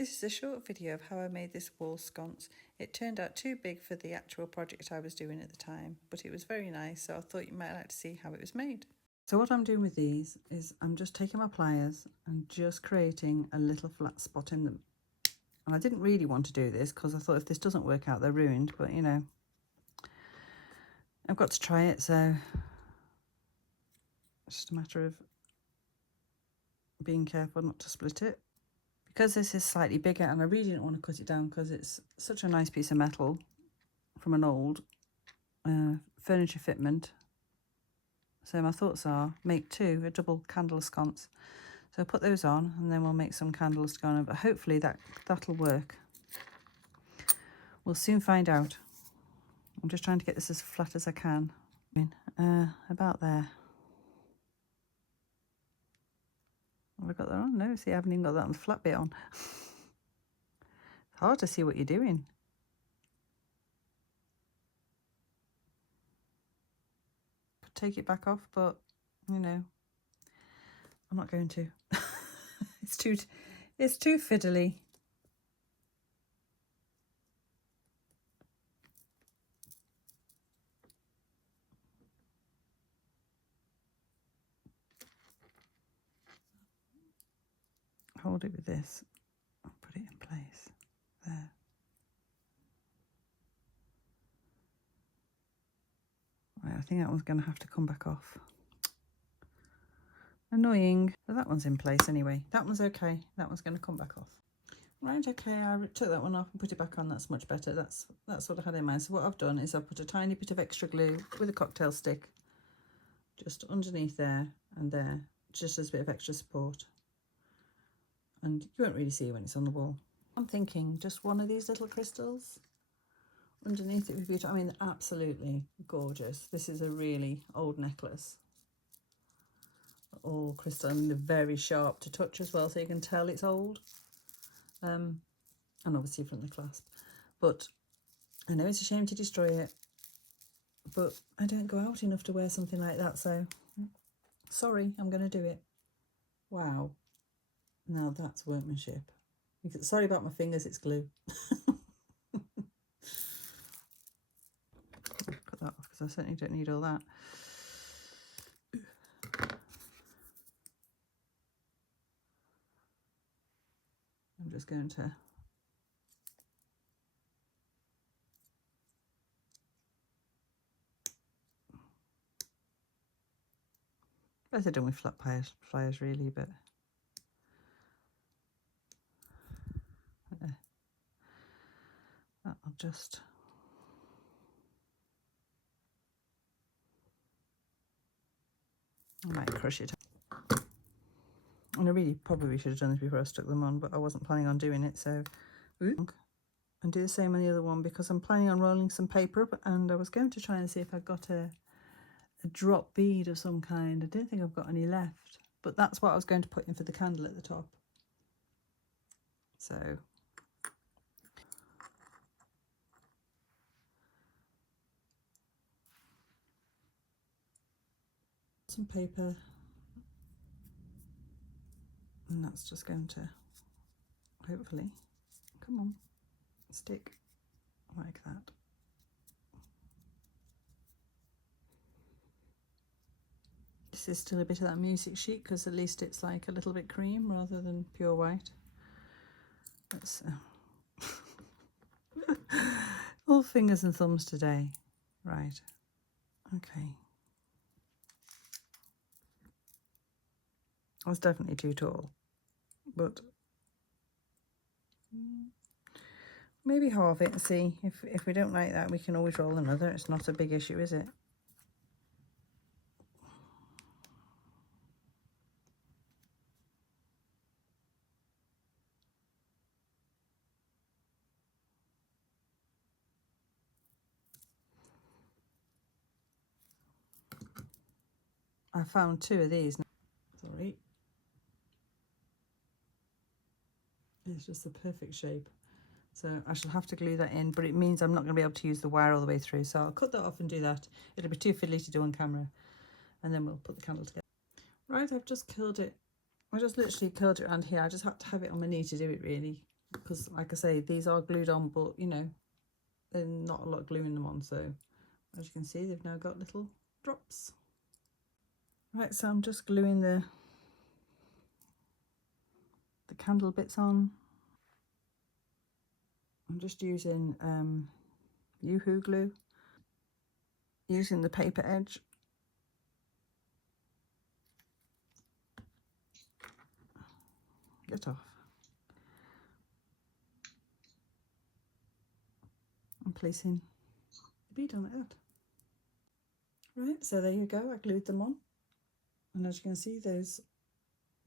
This is a short video of how I made this wall sconce. It turned out too big for the actual project I was doing at the time, but it was very nice, so I thought you might like to see how it was made. So what I'm doing with these is I'm just taking my pliers and just creating a little flat spot in them. And I didn't really want to do this because I thought if this doesn't work out, they're ruined, but you know, I've got to try it, so it's just a matter of being careful not to split it. Because this is slightly bigger and I really didn't want to cut it down because it's such a nice piece of metal from an old furniture fitment. So my thoughts are make two, a double candle sconce. So put those on and then we'll make some candles to go on, but hopefully that'll work. We'll soon find out. I'm just trying to get this as flat as I can. About there. Have I got that on? No, see, I haven't even got that on the flat bit on. It's hard to see what you're doing. Could take it back off, but, you know, I'm not going to. It's too fiddly. Hold it with this and put it in place there. Right, I think that one's going to have to come back off. Annoying. But that one's in place anyway. That one's okay. That one's going to come back off. Right, okay, I took that one off and put it back on. That's much better. That's what I had in mind. So what I've done is I've put a tiny bit of extra glue with a cocktail stick just underneath there and there, just as a bit of extra support. And you won't really see it when it's on the wall. I'm thinking just one of these little crystals underneath it would be beautiful. I mean, absolutely gorgeous. This is a really old necklace. All crystal, and they're very sharp to touch as well, so you can tell it's old. And obviously from the clasp. But I know it's a shame to destroy it, but I don't go out enough to wear something like that, so sorry, I'm going to do it. Wow. Now that's workmanship. Sorry about my fingers, it's glue. Cut that off because I certainly don't need all that. I'm just going to better done with flat pliers really, but I'll just I might crush it. And I really probably should have done this before I stuck them on, but I wasn't planning on doing it, so and do the same on the other one because I'm planning on rolling some paper up, and I was going to try and see if I got a drop bead of some kind. I don't think I've got any left, but that's what I was going to put in for the candle at the top. So some paper, and that's just going to hopefully, come on, stick like that. This is still a bit of that music sheet because at least it's like a little bit cream rather than pure white. That's all fingers and thumbs today. Right, okay. I was definitely too tall, but maybe halve it and see. If we don't like that, we can always roll another. It's not a big issue, is it? I found two of these. Sorry. It's just the perfect shape. So I shall have to glue that in, but it means I'm not going to be able to use the wire all the way through. So I'll cut that off and do that. It'll be too fiddly to do on camera. And then we'll put the candle together. Right, I've just curled it. I just literally curled it around here. I just had to have it on my knee to do it, really. because like I say, these are glued on, but you know, there's not a lot of glue in them on, so as you can see, they've now got little drops. Right, so I'm just gluing the candle bits on. I'm just using Yoo-hoo glue, using the paper edge. Get off. I'm placing the bead on it. Right, so there you go, I glued them on. And as you can see, those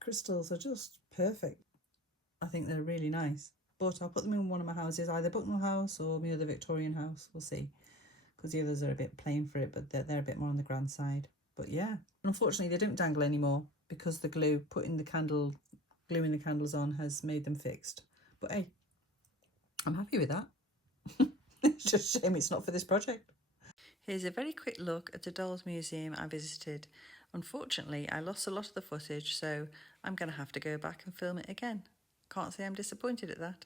crystals are just perfect. I think they're really nice. But I'll put them in one of my houses, either Bucknell House or my other Victorian house. We'll see. Because the others are a bit plain for it, but they're a bit more on the grand side. But yeah, unfortunately they don't dangle anymore because the glue, gluing the candles on has made them fixed. But hey, I'm happy with that. It's just a shame it's not for this project. Here's a very quick look at the dolls museum I visited. Unfortunately, I lost a lot of the footage, so I'm going to have to go back and film it again. Can't say I'm disappointed at that.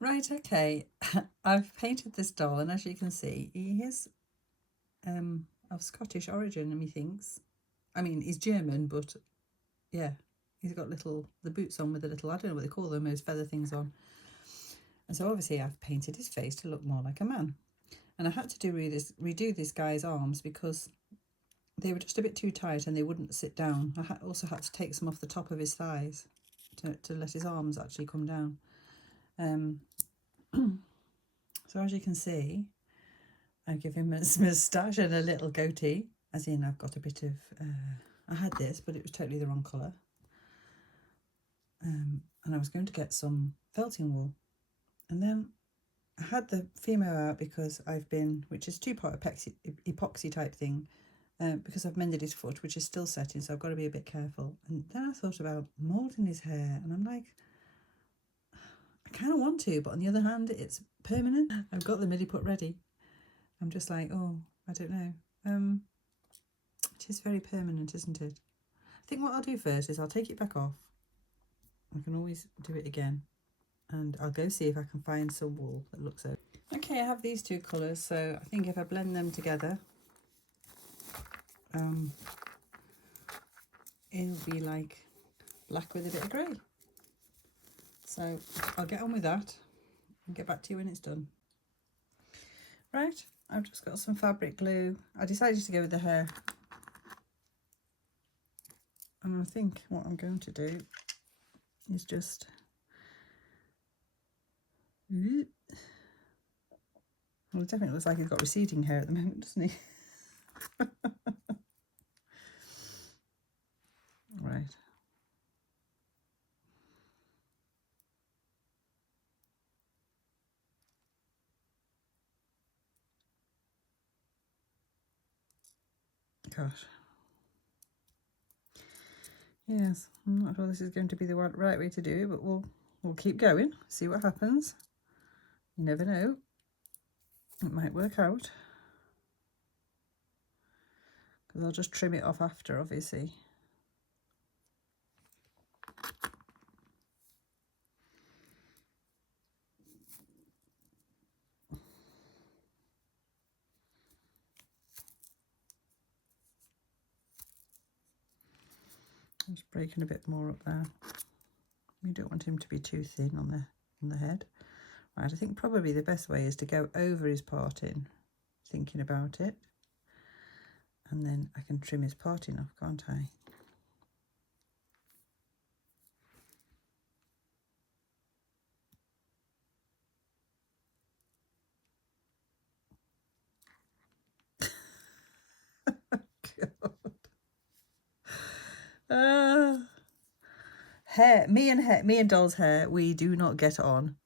Right, okay. I've painted this doll, and as you can see, he is of Scottish origin, methinks. I mean, he's German, but yeah, he's got the boots on with the little, I don't know what they call them, those feather things on. And so obviously I've painted his face to look more like a man. And I had to redo this guy's arms because they were just a bit too tight and they wouldn't sit down. I also had to take some off the top of his thighs to let his arms actually come down. So as you can see, I give him a moustache and a little goatee, as in I've got a bit of, I had this, but it was totally the wrong colour. And I was going to get some felting wool. And then I had the female out because which is two-part epoxy type thing, because I've mended his foot, which is still setting, so I've got to be a bit careful. And then I thought about moulding his hair, and I'm like, I kind of want to, but on the other hand, it's permanent. I've got the midi put ready. I'm just like, oh, I don't know. It is very permanent, isn't it? I think what I'll do first is I'll take it back off. I can always do it again. And I'll go see if I can find some wool that looks okay. Okay, I have these two colours, so I think if I blend them together, it'll be like black with a bit of grey. So I'll get on with that and get back to you when it's done. Right, I've just got some fabric glue. I decided to go with the hair. And I think what I'm going to do is just... Well, it definitely looks like he's got receding hair at the moment, doesn't he? Right. Gosh. Yes, I'm not sure this is going to be the right way to do it, but we'll keep going, see what happens. You never know. It might work out. Because I'll just trim it off after, obviously. I'm just breaking a bit more up there. We don't want him to be too thin on the head. Right, I think probably the best way is to go over his parting, thinking about it. And then I can trim his parting off, can't I? God. Hair, me and Doll's hair, we do not get on.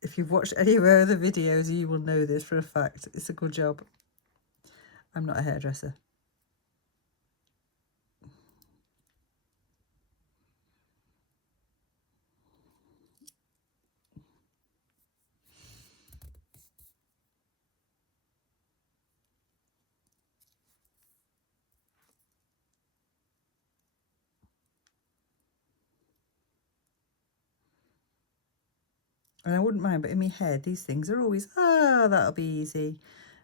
If you've watched any of our other videos, you will know this for a fact. It's a good job. I'm not a hairdresser. And I wouldn't mind, but in my head, these things are always, that'll be easy.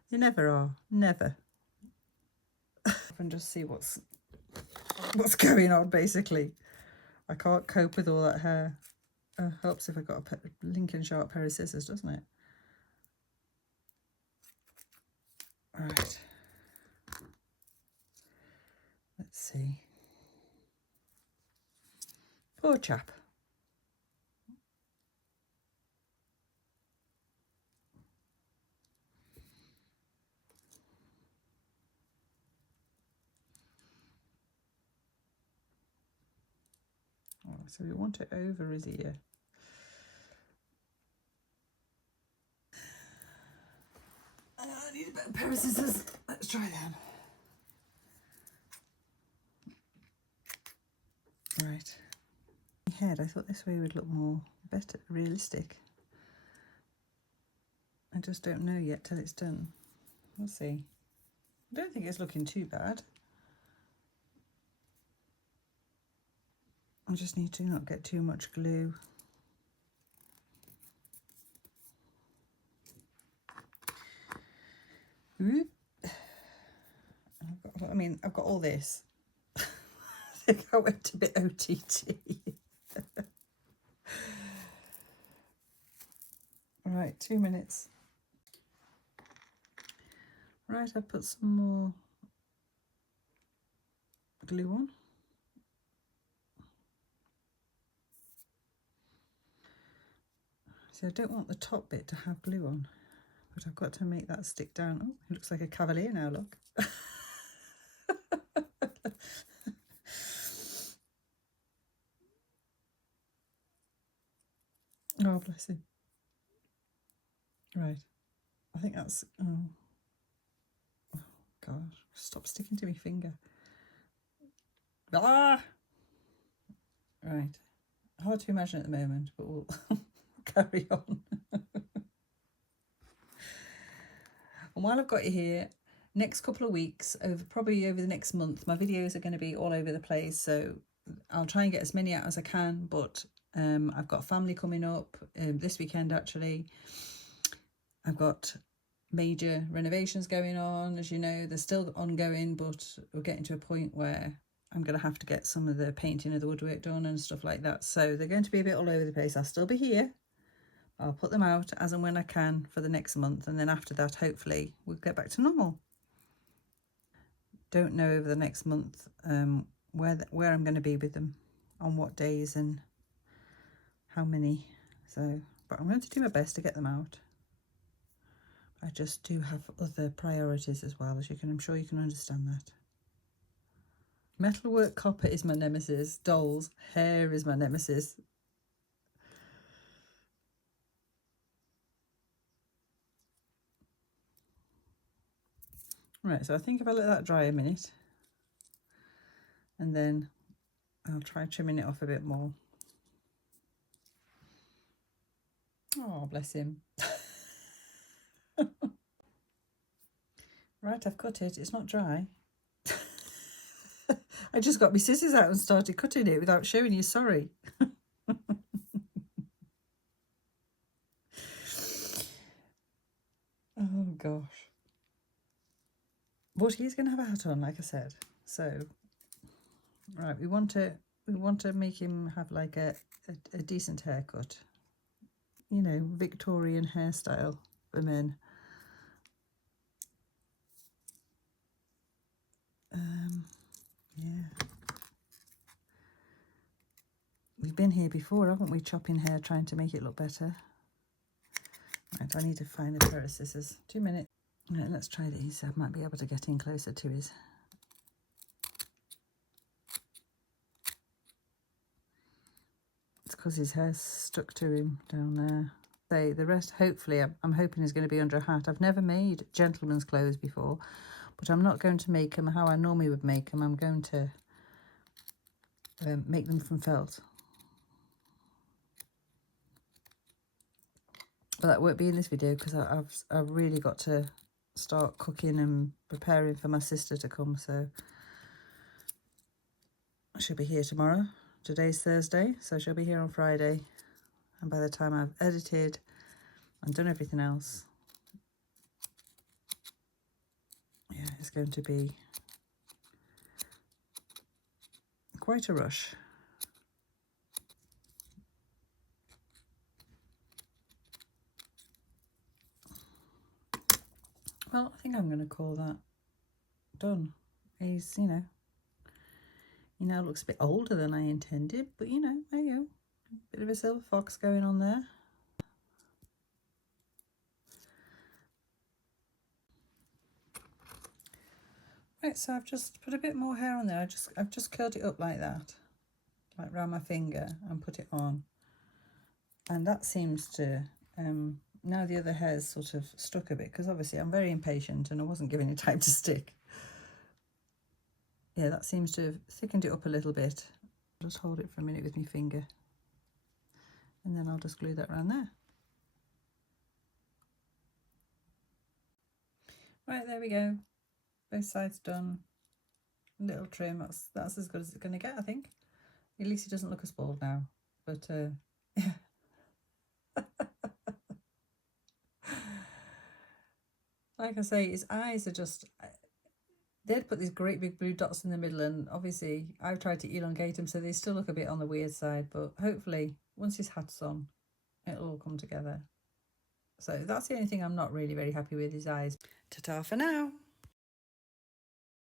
They never are, never. And just see what's going on, basically. I can't cope with all that hair. Helps if I got a Lincoln Sharp pair of scissors, doesn't it? Right. Let's see. Poor chap. Oh, so we want it over his ear. I need a better pair of scissors. Let's try them. Right. Head, I thought this way would look more better, realistic. I just don't know yet till it's done. We'll see. I don't think it's looking too bad. I just need to not get too much glue. I've got all this. I think I went a bit OTT. Right, 2 minutes. Right, I put some more glue on. See, I don't want the top bit to have glue on, but I've got to make that stick down. Oh, he looks like a cavalier now, look. Oh, bless him. Right. I think that's... Oh, God. Stop sticking to my finger. Ah! Right. Hard to imagine at the moment, but we'll carry on. And while I've got you here, next couple of weeks, probably over the next month, my videos are going to be all over the place. So I'll try and get as many out as I can, but I've got family coming up this weekend, actually. I've got major renovations going on. As you know, they're still ongoing, but we're getting to a point where I'm going to have to get some of the painting of the woodwork done and stuff like that. So they're going to be a bit all over the place. I'll still be here. I'll put them out as and when I can for the next month, and then after that, hopefully, we'll get back to normal. Don't know over the next month where I'm going to be with them, on what days and how many. So, but I'm going to do my best to get them out. I just do have other priorities as well, as I'm sure you can understand that. Metalwork copper is my nemesis. Doll's hair is my nemesis. Right, so I think if I let that dry a minute, and then I'll try trimming it off a bit more. Oh, bless him. Right, I've cut it. It's not dry. I just got my scissors out and started cutting it without showing you, sorry. Oh, gosh. But he's going to have a hat on, like I said. So, right, we want to make him have like a decent haircut. You know, Victorian hairstyle for men. Yeah. We've been here before, haven't we, chopping hair, trying to make it look better. Right, I need to find a pair of scissors. 2 minutes. Right, let's try these. I might be able to get in closer to his. It's because his hair's stuck to him down there. So the rest, hopefully, I'm hoping is going to be under a hat. I've never made gentlemen's clothes before, but I'm not going to make them how I normally would make them. I'm going to make them from felt. But that won't be in this video because I've really got to start cooking and preparing for my sister to come. So she'll be here tomorrow. Today's Thursday, so she'll be here on Friday. And by the time I've edited and done everything else, yeah, it's going to be quite a rush. Well, I think I'm going to call that done. He's, you know, he now looks a bit older than I intended, but you know, there you go. Bit of a silver fox going on there. Right, so I've just put a bit more hair on there. I've just curled it up like that, like round my finger, and put it on. And that seems to now the other hair's sort of stuck a bit, because obviously I'm very impatient and I wasn't giving it time to stick. Yeah, that seems to have thickened it up a little bit. I'll just hold it for a minute with my finger, and then I'll just glue that around there. Right, there we go. Both sides done. A little trim, that's as good as it's going to get, I think. At least he doesn't look as bald now. But, yeah. Like I say, his eyes are just, they'd put these great big blue dots in the middle, and obviously I've tried to elongate them so they still look a bit on the weird side, but hopefully once his hat's on, it'll all come together. So that's the only thing I'm not really very happy with, his eyes. Ta-ta for now.